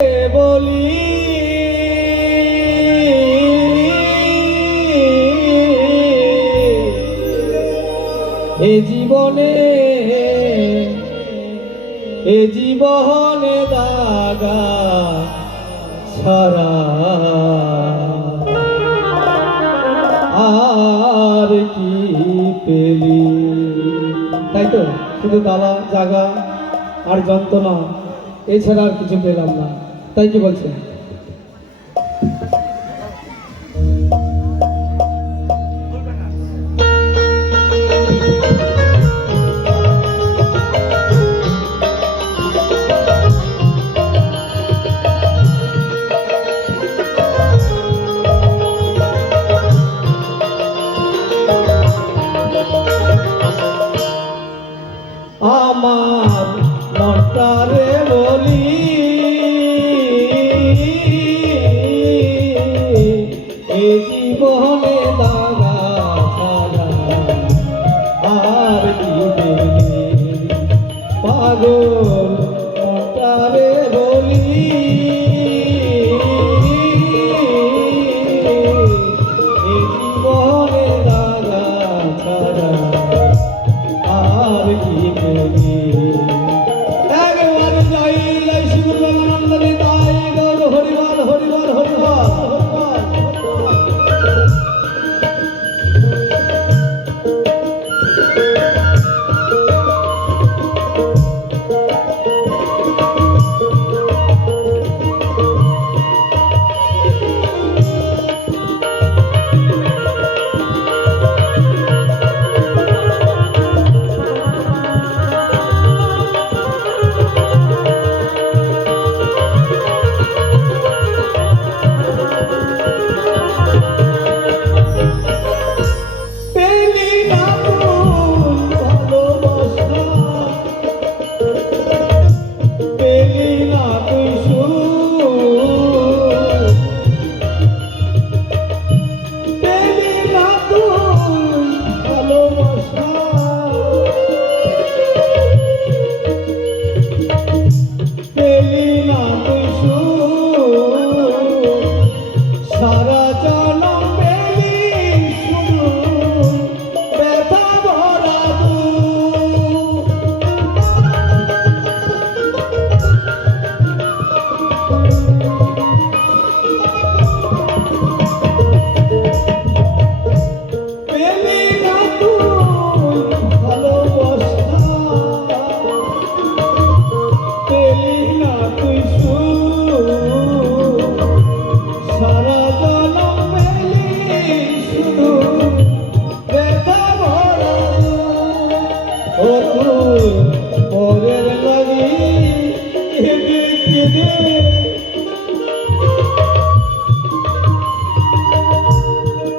বলি এ জীবনে দাগা ছাড়া আর কি পেলি। তাই তো, শুধু দালা জাগা আর যন্ত্রণা, এছাড়া আর কিছু পেলাম না। তাই কি বলছেন? আমার মনটারে বলি এ জীবনে দাগা ছাড়া আর কি পেলি। পাগল মনটারে বলি এ জীবনে দাগা ছাড়া আর কি পেলি। একবার যাইলাই শিবুর নন্দনে তাই গৌর হরিবল হরিবল হরিবল।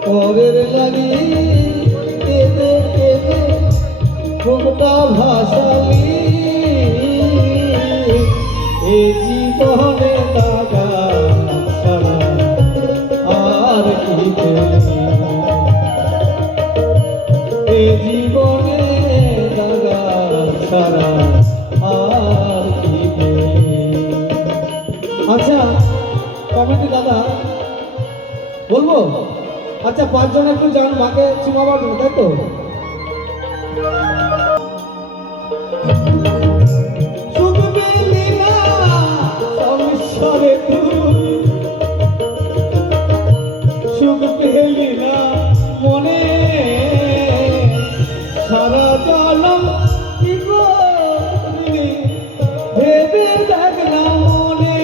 পরের লাগি কেঁদে কেঁদে বুকটা ভাসালি এ জীবনে দাগা ছাড়া আর কি পেলি। এ জীবনে দাগা ছাড়া আর কি পেলি। আচ্ছা কমেন্টে দাদা বলবো, আচ্ছা পাঁচজন একটু যান মাকে চুমাবার জন্য, তাই তো? সুখ পেলি না সংসারে তুই, সুখ পেলি না মনে সারা জনম কি করলি ভেবে দেখ না মনে।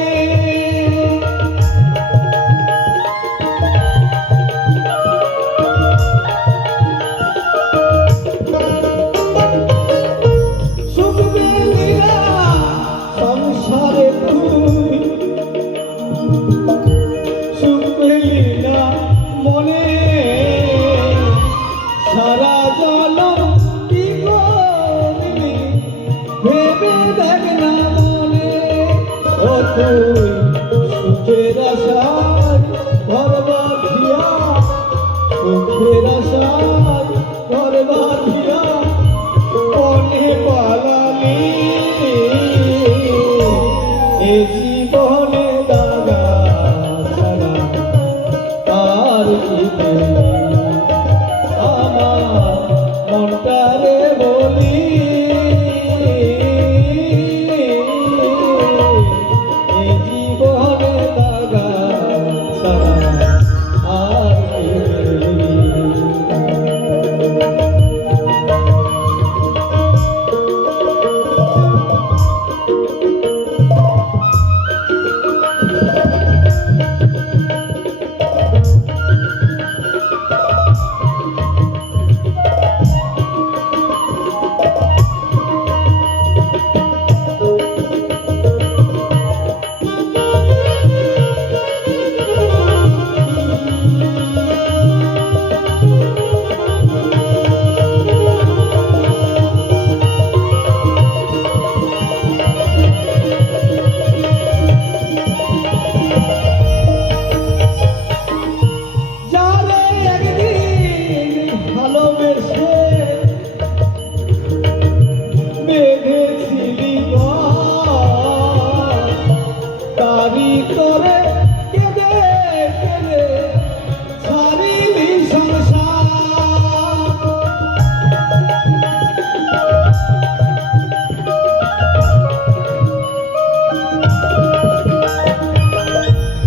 তোরে কেঁদে কেঁদে ছাড়িলি সংসার।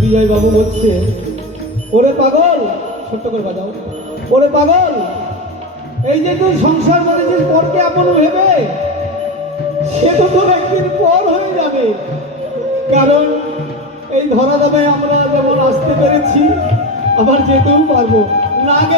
বিজয় বাবু বলছে, ওরে পাগল, ছোট্ট করে বাজাও, ওরে পাগল, এই যে তুই সংসার করেছিস পরকে আপন ভেবে, সে তো তোর একদিন পর হয়ে যাবে। কারণ এই ধরা দামে আমরা যেমন আসতে পেরেছি, আবার যেতেও পারবো না।